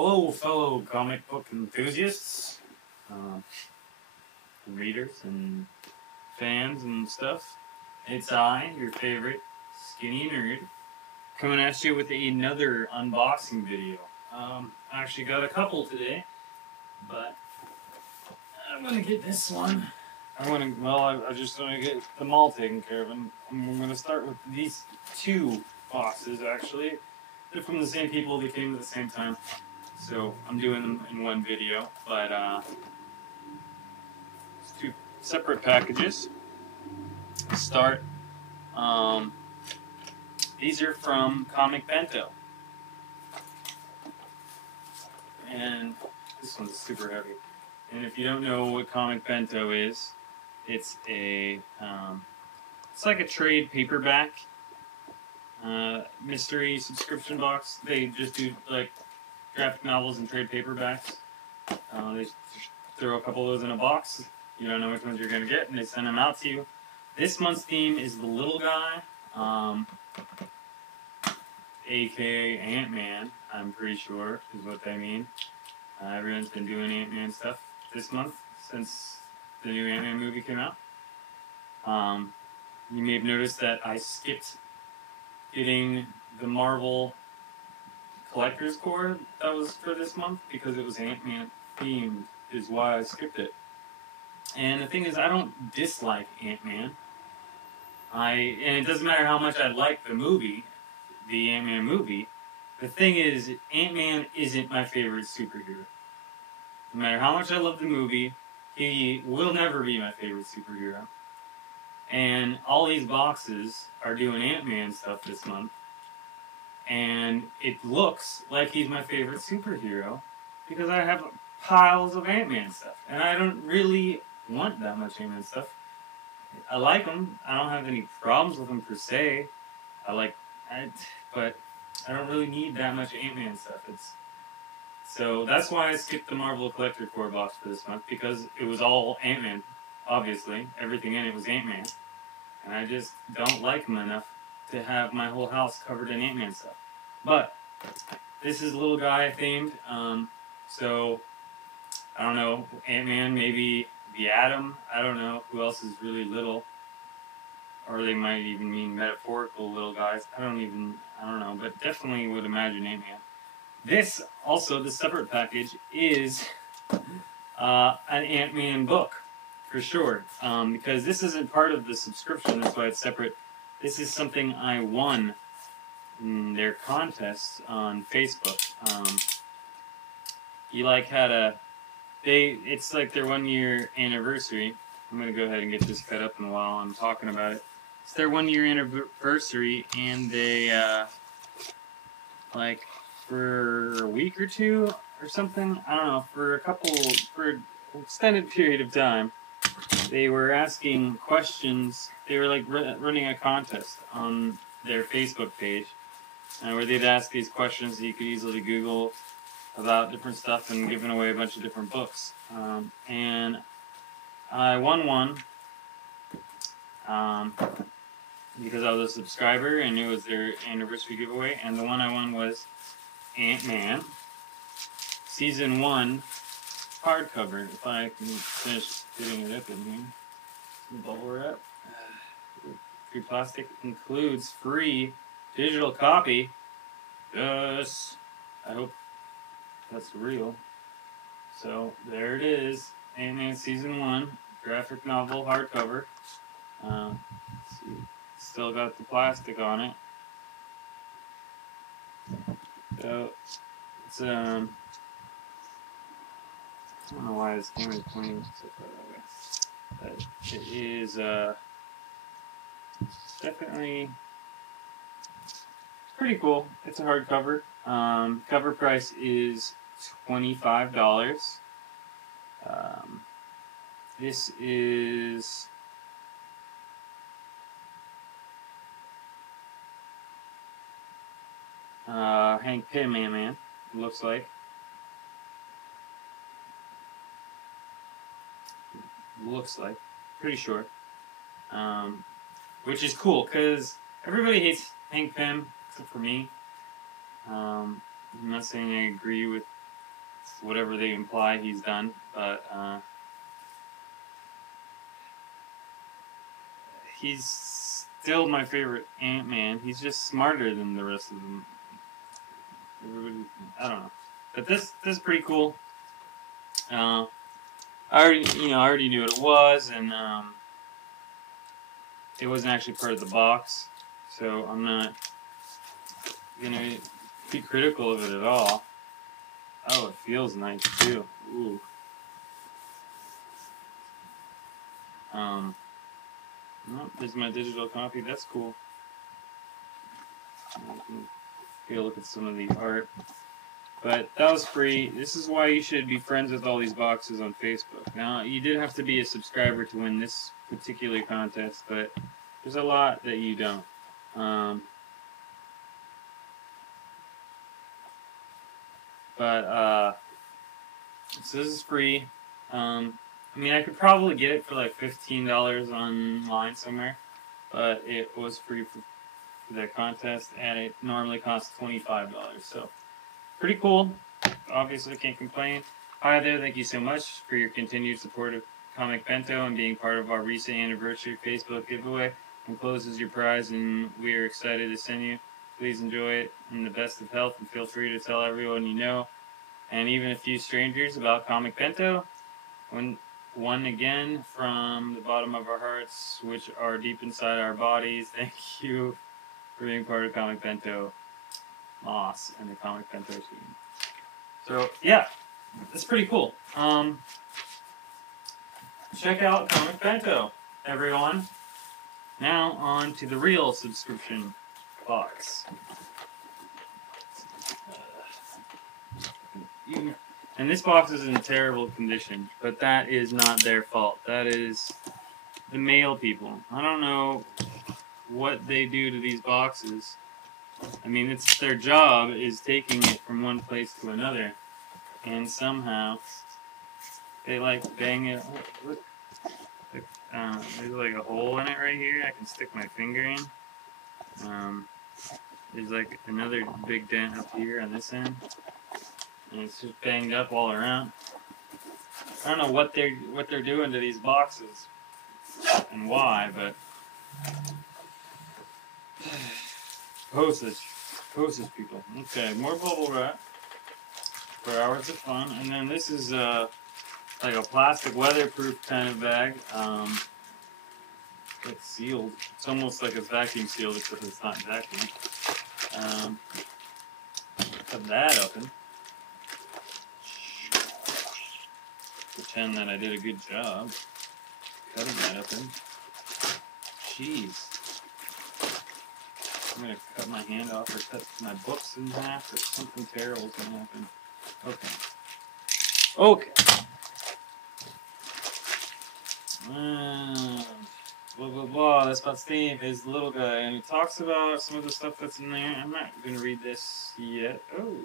Hello, fellow comic book enthusiasts, readers, and fans and stuff. It's I, your favorite skinny nerd, coming at you with another unboxing video. I actually got a couple today, but I'm gonna get this one. I just want to get them all taken care of, and I'm gonna start with these two boxes. Actually, they're from the same people. They came at the same time. So I'm doing them in one video, but it's two separate packages. Start. These are from Bento, and this one's super heavy. And if you don't know what Bento is, it's a it's like a trade paperback mystery subscription box. They just do like graphic novels and trade paperbacks. They just throw a couple of those in a box. You don't know which ones you're going to get, and they send them out to you. This month's theme is the little guy, aka Ant-Man, I'm pretty sure is what they mean. Everyone's been doing Ant-Man stuff this month since the new Ant-Man movie came out. You may have noticed that I skipped getting the Marvel Collector's Core that was for this month because it was Ant-Man themed is why I skipped it. And the thing is, I don't dislike Ant-Man. And it doesn't matter how much I like the movie, the Ant-Man movie. The thing is, Ant-Man isn't my favorite superhero. No matter how much I love the movie, he will never be my favorite superhero. And all these boxes are doing Ant-Man stuff this month. And it looks like he's my favorite superhero because I have piles of Ant-Man stuff. And I don't really want that much Ant-Man stuff. I like him. I don't have any problems with him per se. But I don't really need that much Ant-Man stuff. So that's why I skipped the Marvel Collector Core box for this month, because it was all Ant-Man, obviously. Everything in it was Ant-Man. And I just don't like him enough to have my whole house covered in Ant-Man stuff. But this is little guy themed, so I don't know, Ant-Man, maybe the Atom, I don't know who else is really little, or they might even mean metaphorical little guys, I don't know, but definitely would imagine Ant-Man. This separate package is an Ant-Man book, for sure, because this isn't part of the subscription, that's why it's separate. This is something I won in their contest on Facebook. It's like their 1 year anniversary. I'm going to go ahead and get this cut up and while I'm talking about it. It's their 1 year anniversary, and they, for a week or two or something, I don't know, for an extended period of time, they were asking questions. They were running a contest on their Facebook page, where they'd ask these questions that you could easily Google about different stuff and giving away a bunch of different books. And I won one because I was a subscriber and it was their anniversary giveaway. And the one I won was Ant-Man Season 1 hardcover. If I can finish getting it up in here. Bubble wrap. Free plastic includes free digital copy. Yes. I hope that's real. So there it is. Ant-Man Season 1 graphic novel hardcover. Let's see. Still got the plastic on it. So it's I don't know why this camera is pointing so far that way. But it is definitely pretty cool. It's a hardcover. Cover price is $25. This is Hank Pym Ant-Man, it looks like. Pretty sure. Which is cool, because everybody hates Hank Pym, except for me. I'm not saying I agree with whatever they imply he's done. But he's still my favorite Ant-Man. He's just smarter than the rest of them. Everybody, I don't know. But this is pretty cool. I already knew what it was, and it wasn't actually part of the box, so I'm not gonna be critical of it at all. Oh, it feels nice too. Ooh. Oh, there's my digital copy. That's cool. Take a look at some of the art. But that was free. This is why you should be friends with all these boxes on Facebook. Now, you did have to be a subscriber to win this particular contest, but there's a lot that you don't. So this is free. I mean, I could probably get it for like $15 online somewhere, but it was free for the contest, and it normally costs $25. So, pretty cool. Obviously, can't complain. Hi there, thank you so much for your continued support of Comic Bento and being part of our recent anniversary Facebook giveaway. Encloses your prize, and we are excited to send you. Please enjoy it in the best of health, and feel free to tell everyone you know, and even a few strangers, about Comic Bento. One again from the bottom of our hearts, which are deep inside our bodies. Thank you for being part of Comic Bento, Moss, and the Comic Bento team. So yeah, that's pretty cool. Check out Comic Bento, everyone. Now on to the real subscription box. And this box is in terrible condition, but that is not their fault. That is the mail people. I don't know what they do to these boxes. I mean, it's their job is taking it from one place to another, and somehow they like bang it. Look, there's like a hole in it right here. I can stick my finger in. There's like another big dent up here on this end. And it's just banged up all around. I don't know what they're doing to these boxes and why, but postage people. Okay, more bubble wrap for hours of fun, and then this is like a plastic weatherproof kind of bag. It's sealed. It's almost like it's vacuum sealed, except it's not vacuum. Cut that open. Pretend that I did a good job cutting that open. Jeez. I'm gonna cut my hand off or cut my books in half, or something terrible's gonna happen. Okay. Blah blah blah. That's about Steve, his little guy, and he talks about some of the stuff that's in there. I'm not gonna read this yet. Oh,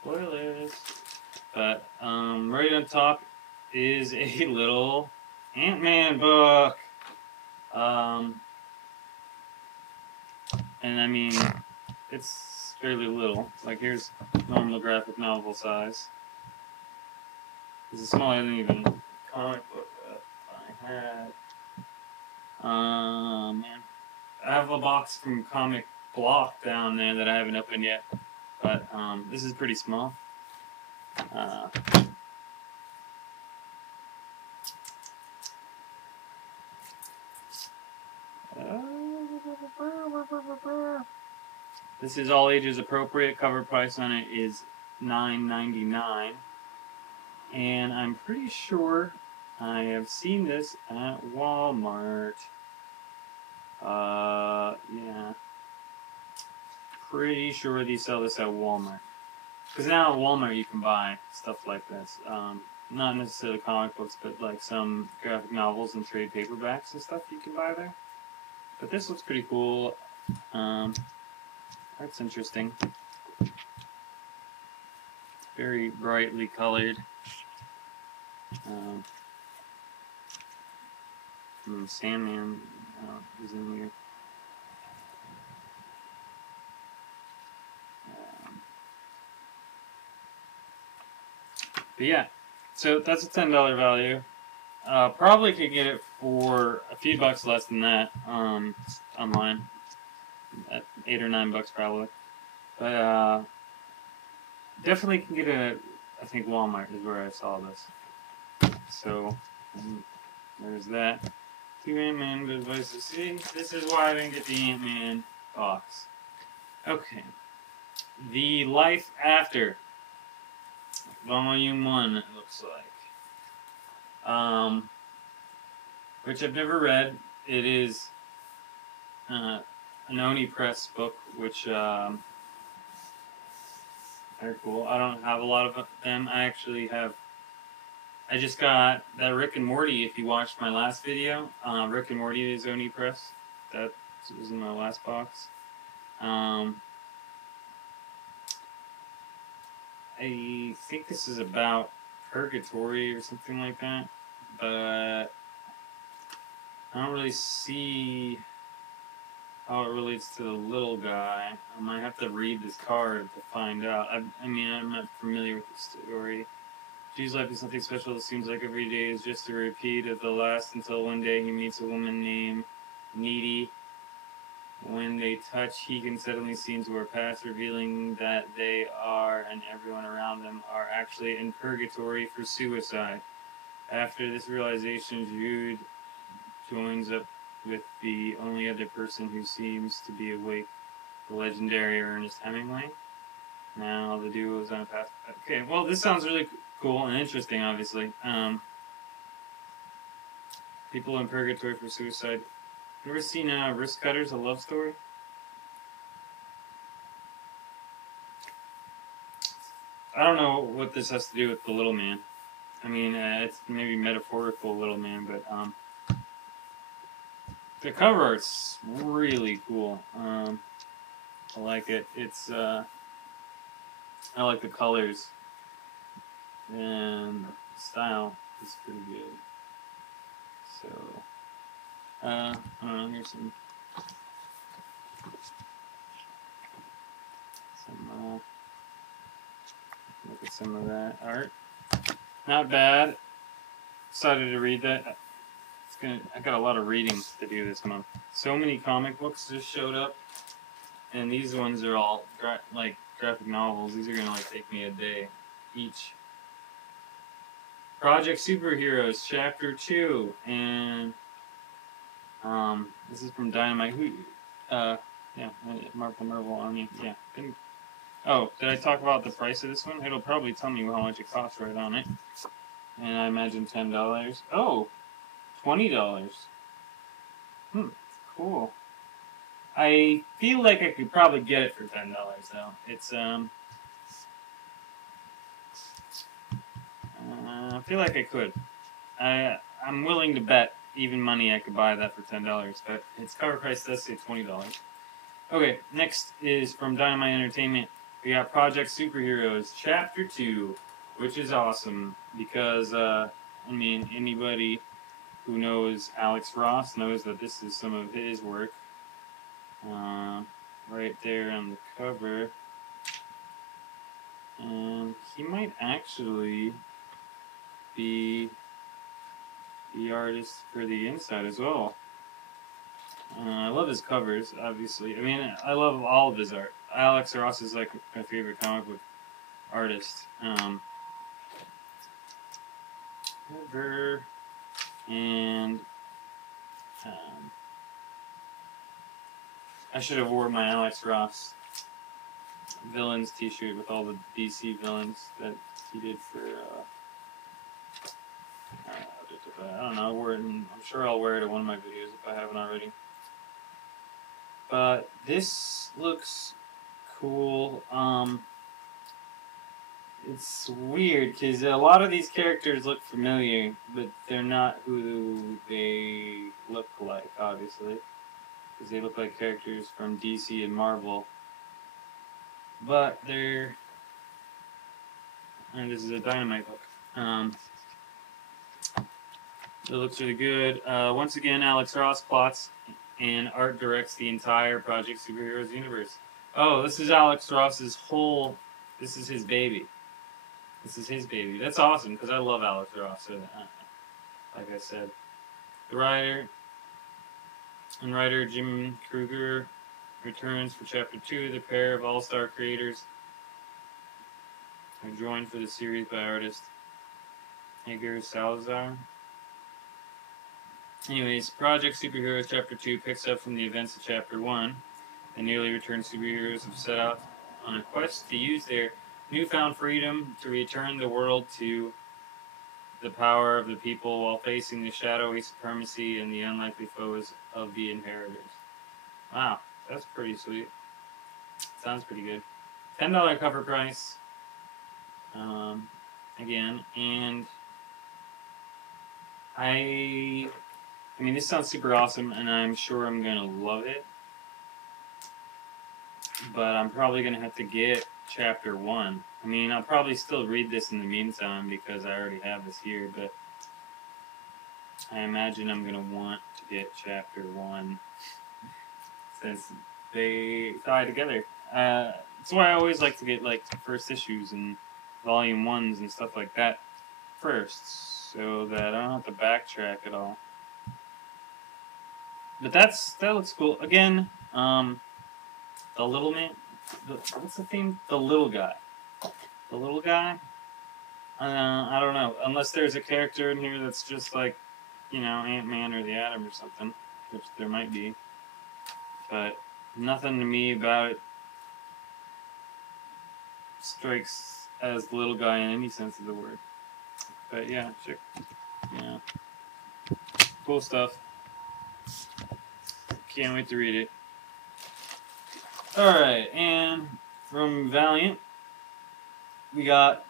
spoilers. But right on top is a little Ant-Man book. And I mean, it's fairly little. Like, here's normal graphic novel size. This is smaller than even comic book that I had. Man. I have a box from Comic Block down there that I haven't opened yet. But this is pretty small. This is all ages appropriate. Cover price on it is $9.99, and I'm pretty sure I have seen this at Walmart. Yeah, pretty sure they sell this at Walmart. Because now at Walmart you can buy stuff like this. Not necessarily comic books, but like some graphic novels and trade paperbacks and stuff you can buy there. But this looks pretty cool. That's interesting. Very brightly colored. Sandman is in here. But yeah, so that's a $10 value. Probably could get it for a few bucks less than that online, at $8 or $9 probably. But definitely can get it. I think Walmart is where I saw this. So there's that. Two Ant-Man devices. See, this is why I didn't get the Ant-Man box. Okay. The Life After. Volume 1, it looks like. Which I've never read. It is an Oni Press book, which very cool. I don't have a lot of them. I actually have. I just got that Rick and Morty. If you watched my last video, Rick and Morty is Oni Press. That was in my last box. I think this is about purgatory or something like that, but I don't really see how it relates to the little guy. I might have to read this card to find out. I mean, I'm not familiar with the story. G's life is something special. It seems like every day is just a repeat of the last until one day he meets a woman named Needy. When they touch, he can suddenly see into her past, revealing that they are, and everyone around them, are actually in purgatory for suicide. After this realization, Jude joins up with the only other person who seems to be awake, the legendary Ernest Hemingway. Now the duo is on a path. Okay, well, this sounds really cool and interesting, obviously. People in purgatory for suicide. You ever seen Wrist Cutters, a love story? I don't know what this has to do with the little man. I mean, it's maybe metaphorical little man, but the cover art's really cool. I like it. It's I like the colors, and the style is pretty good. So I don't know. Here's some look at some of that art. Not bad. Excited to read that. I got a lot of reading to do this month. So many comic books just showed up, and these ones are all like graphic novels. These are gonna take me a day each. Project Superheroes Chapter 2, and this is from Dynamite. Yeah, Marvel Army. Yeah. Oh, did I talk about the price of this one? It'll probably tell me how much it costs right on it. And I imagine $10. Oh, $20. Cool. I feel like I could probably get it for $10 though. It's I feel like I could. I'm willing to bet even money I could buy that for $10, but its cover price does say $20. Okay, next is from Dynamite Entertainment. We got Project Superheroes Chapter 2, which is awesome because I mean, anybody who knows Alex Ross knows that this is some of his work. Right there on the cover. And he might actually be the artist for the inside as well. I love his covers, obviously. I mean, I love all of his art. Alex Ross is like my favorite comic book artist. Ever. And I should have worn my Alex Ross villains t-shirt with all the DC villains that he did for I don't know, I'm sure I'll wear it in one of my videos if I haven't already. But this looks cool. It's weird because a lot of these characters look familiar, but they're not who they look like, obviously, because they look like characters from DC and Marvel. But they're, and this is a Dynamite book. It looks really good. Once again, Alex Ross plots and art directs the entire Project Superheroes universe. Oh, this is Alex Ross's this is his baby. This is his baby. That's awesome because I love Alex Ross. So, like I said, the writer Jim Kruger returns for Chapter 2. The pair of all-star creators are joined for the series by artist Edgar Salazar. Anyways, Project Superheroes Chapter 2 picks up from the events of Chapter 1. The newly returned superheroes have set out on a quest to use their newfound freedom to return the world to the power of the people while facing the shadowy supremacy and the unlikely foes of the inheritors. Wow, that's pretty sweet. Sounds pretty good. $10 cover price. Again, and I mean, this sounds super awesome, and I'm sure I'm gonna love it. But I'm probably gonna have to get Chapter 1. I mean, I'll probably still read this in the meantime because I already have this here, but I imagine I'm gonna want to get Chapter 1 since they tie together. That's why I always like to get like first issues and volume 1s and stuff like that first, so that I don't have to backtrack at all. But that looks cool. Again, the little man. What's the theme? The little guy. The little guy. I don't know. Unless there's a character in here that's just like, you know, Ant-Man or the Atom or something, which there might be. But nothing to me about it strikes as the little guy in any sense of the word. But yeah, check. Yeah. Cool stuff. Can't wait to read it. Alright, and from Valiant, we got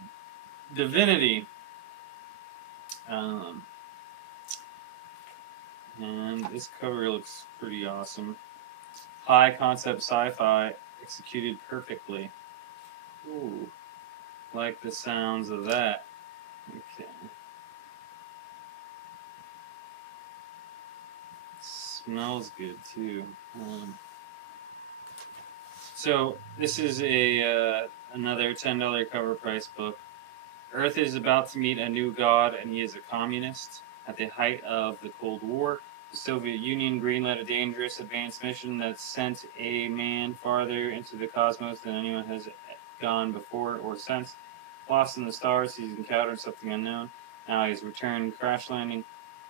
Divinity. And this cover looks pretty awesome. High concept sci-fi executed perfectly. Ooh, like the sounds of that. Okay. Smells good too. So this is a another $10 cover price book. Earth is about to meet a new god, and he is a communist. At the height of the Cold War, the Soviet Union greenlit a dangerous advanced mission that sent a man farther into the cosmos than anyone has gone before or since. Lost in the stars, he's encountered something unknown. Now he's returned, crash landing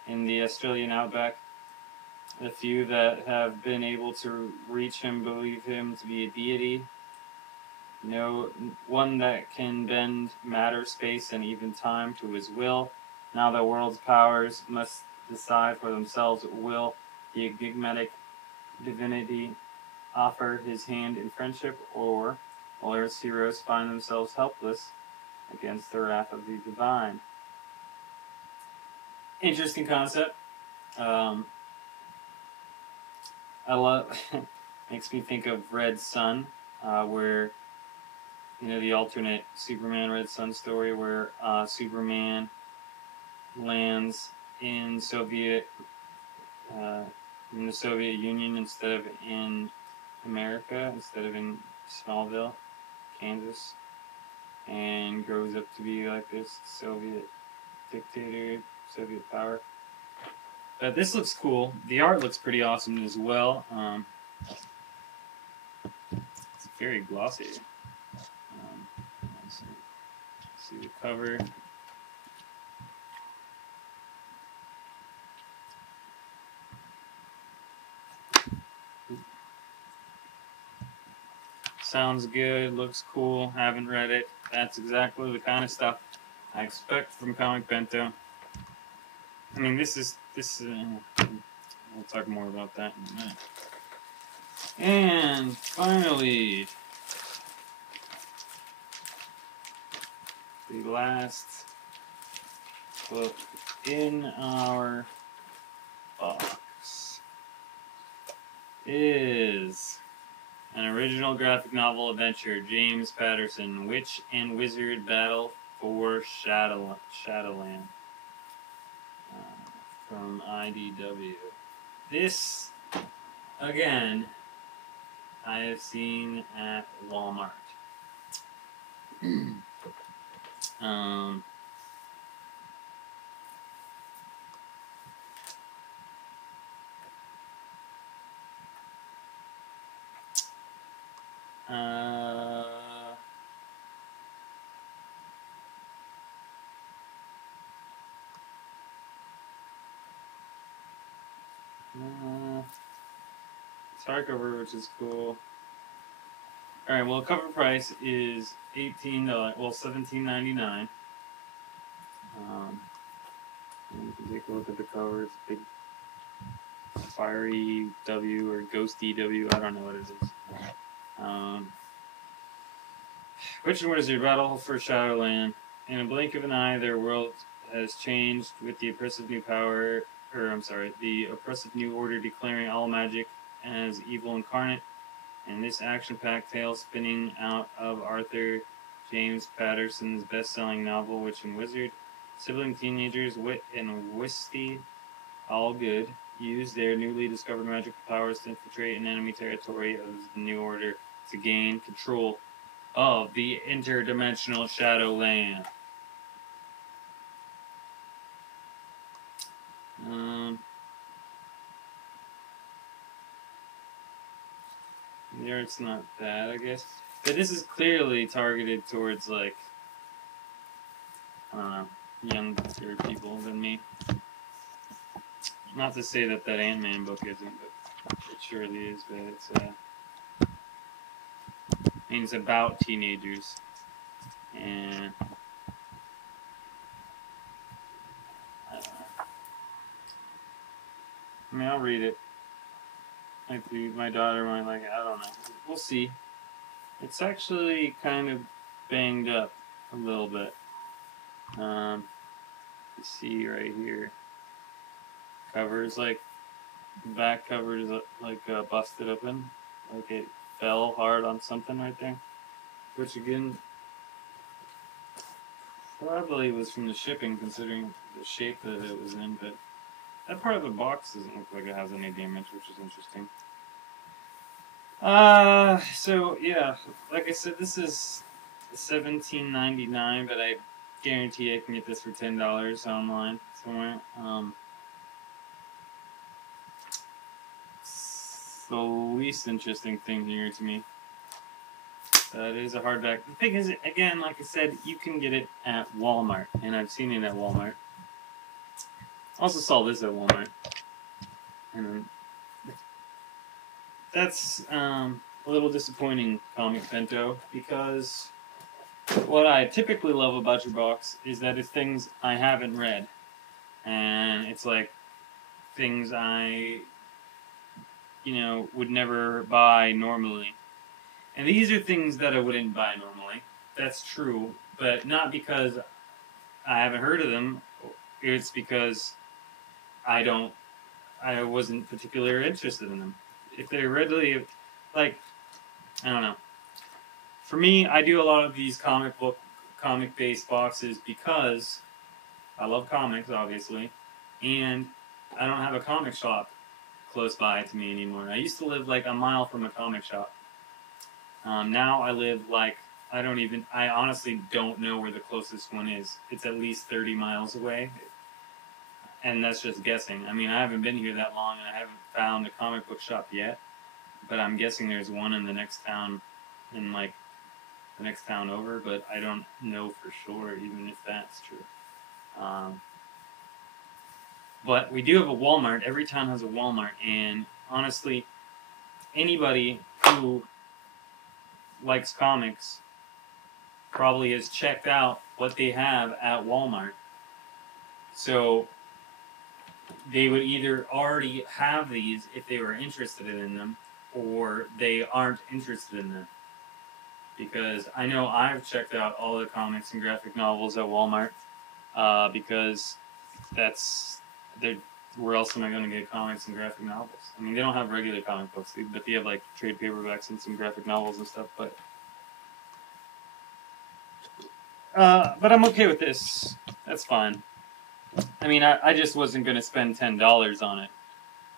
in the Australian outback. The few that have been able to reach him believe him to be a deity. No one that can bend matter, space, and even time to his will. Now the world's powers must decide for themselves. Will the enigmatic divinity offer his hand in friendship, or will Earth's heroes find themselves helpless against the wrath of the divine? Interesting concept. I love. Makes me think of Red Sun, where, you know, the alternate Superman Red Sun story, where Superman lands in the Soviet Union instead of in America, instead of in Smallville, Kansas, and grows up to be like this Soviet dictator, Soviet power. But this looks cool. The art looks pretty awesome as well. It's very glossy. Let's see the cover. Sounds good, looks cool, haven't read it. That's exactly the kind of stuff I expect from Comic Bento. I mean, we'll talk more about that in a minute. And finally, the last book in our box is an original graphic novel adventure, James Patterson, Witch and Wizard Battle for Shadowland, from IDW. This, again, I have seen at Walmart. Um, uh, it's hardcover, which is cool. All right, well, cover price is $18. Well, $17.99. You can take a look at the cover. It's a big fiery W or ghosty W. I don't know what it is. Witch and Wizard battle for Shadowland. In a blink of an eye, their world has changed with the oppressive new power, the oppressive new order declaring all magic as evil incarnate. And this action-packed tale spinning out of Arthur James Patterson's best-selling novel, Witch and Wizard. Sibling teenagers, Wit and Wisty, all good, use their newly discovered magical powers to infiltrate an enemy territory of the New Order to gain control of the interdimensional Shadowland. The art's not bad, I guess. But this is clearly targeted towards, like, I don't know, younger people than me. Not to say that that Ant-Man book isn't, but it surely is. But it's I mean, it's about teenagers, and I don't know. I mean, I'll read it. My daughter might like it. I don't know. We'll see. It's actually kind of banged up a little bit. You see right here. Covers like the back cover is like busted open, like it fell hard on something right there. Which again, probably was from the shipping, considering the shape that it was in. But that part of the box doesn't look like it has any damage, which is interesting. So yeah, like I said, this is $17.99, but I guarantee I can get this for $10 online somewhere. It's the least interesting thing here to me. It is a hardback. The thing is, again, like I said, you can get it at Walmart, and I've seen it at Walmart. Also saw this at Walmart, and that's a little disappointing, Comic Bento, because what I typically love about your box is that it's things I haven't read, and it's like things I, would never buy normally. And these are things that I wouldn't buy normally. That's true, but not because I haven't heard of them. It's because I wasn't particularly interested in them. If they're readily, I don't know. For me, I do a lot of these comic-based boxes because I love comics, obviously, and I don't have a comic shop close by to me anymore. I used to live like a mile from a comic shop. Now I live I honestly don't know where the closest one is. It's at least 30 miles away. And that's just guessing. I mean, I haven't been here that long, and I haven't found a comic book shop yet. But I'm guessing there's one in the next town, the next town over. But I don't know for sure, even if that's true. But we do have a Walmart. Every town has a Walmart. And honestly, anybody who likes comics probably has checked out what they have at Walmart. So they would either already have these if they were interested in them, or they aren't interested in them. Because I know I've checked out all the comics and graphic novels at Walmart, because where else am I going to get comics and graphic novels? I mean, they don't have regular comic books, but they have like trade paperbacks and some graphic novels and stuff. But I'm okay with this. That's fine. I mean, I just wasn't going to spend $10 on it.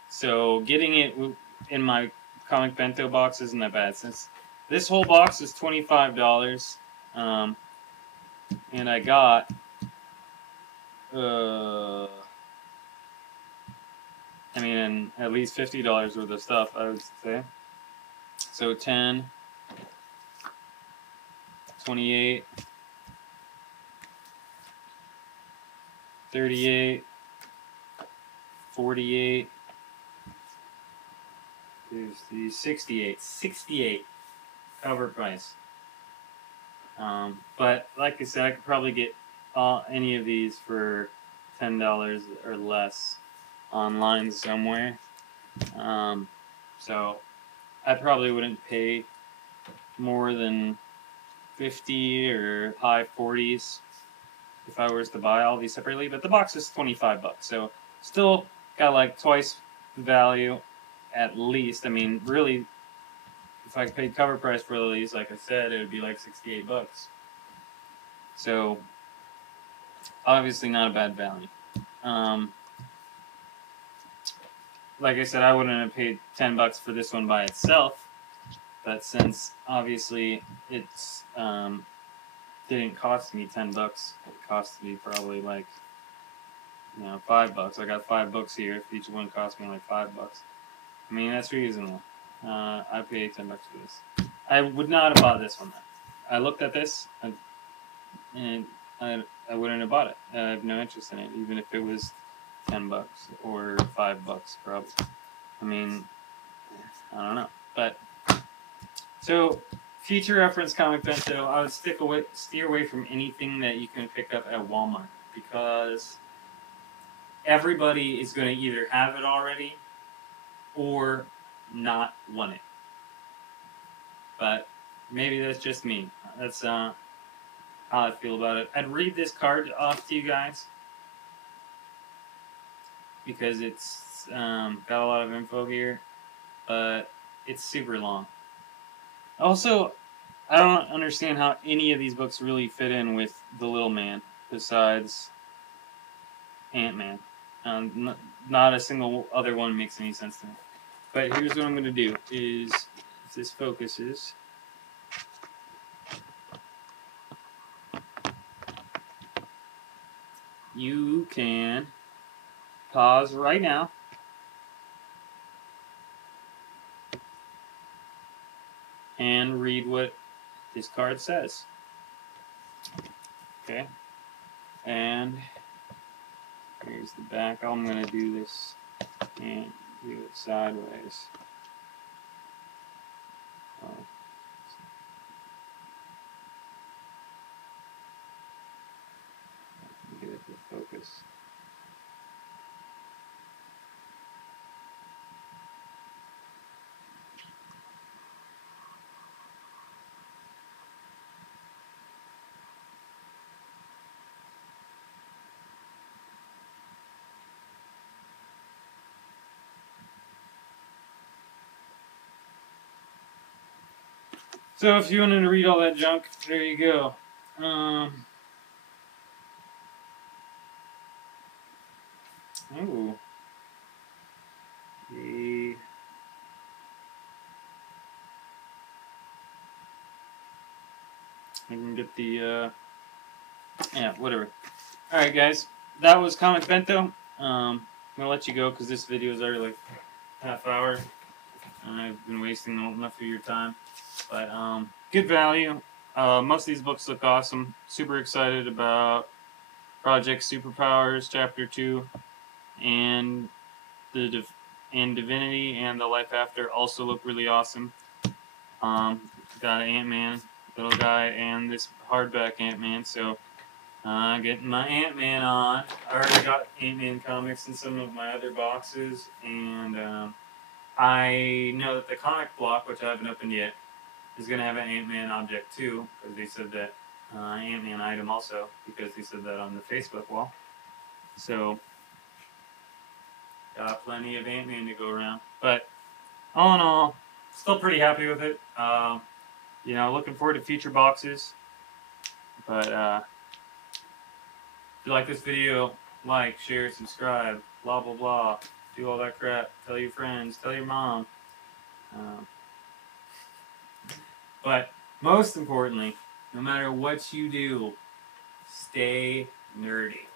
So getting it in my Comic Bento box isn't that bad. Since this whole box is $25, And I got I mean, at least $50 worth of stuff, I would say. So 10, 28, 38, 48, 50, 68 cover price. But like I said, I could probably get any of these for $10 or less online somewhere. So I probably wouldn't pay more than 50 or high 40s if I was to buy all these separately. But the box is $25, so still got like twice the value at least. I mean, really, if I paid cover price for these, like I said, it would be like $68. So obviously not a bad value. Like I said, I wouldn't have paid $10 for this one by itself, but since obviously it's didn't cost me $10, it cost me probably like $5. I got 5 books here. If each one cost me like $5, I mean that's reasonable. I paid $10 for this. I would not have bought this one though. I looked at this and I wouldn't have bought it. I have no interest in it, even if it was $10 or $5 probably. I mean, I don't know. But so future reference comic bento, I would steer away from anything that you can pick up at Walmart because everybody is going to either have it already or not want it. But maybe that's just me. That's how I feel about it. I'd read this card off to you guys because it's got a lot of info here, but it's super long. Also, I don't understand how any of these books really fit in with the little man besides Ant-Man. Not a single other one makes any sense to me. But here's what I'm going to do is, if this focuses, you can pause right now and read what this card says. Okay? And here's the back. I'm going to do this and do it sideways. Get it to focus. So if you wanted to read all that junk, there you go. Ooh. I can get the, yeah, whatever. Alright guys, that was Comic Bento. I'm going to let you go because this video is already like half hour. I've been wasting enough of your time. But good value. Most of these books look awesome. Super excited about Project Superpowers Chapter 2 and Divinity and The Life After also look really awesome. Got Ant-Man, little guy, and this hardback Ant-Man. So getting my Ant-Man on. I already got Ant-Man comics in some of my other boxes, and I know that the comic block, which I haven't opened yet, is going to have an Ant-Man object too, because they said that Ant-Man item also, because they said that on the Facebook wall. So, got plenty of Ant-Man to go around. But, all in all, still pretty happy with it. You know, looking forward to future boxes. But, if you like this video, like, share, subscribe, blah, blah, blah. Do all that crap. Tell your friends, tell your mom. But most importantly, no matter what you do, stay nerdy.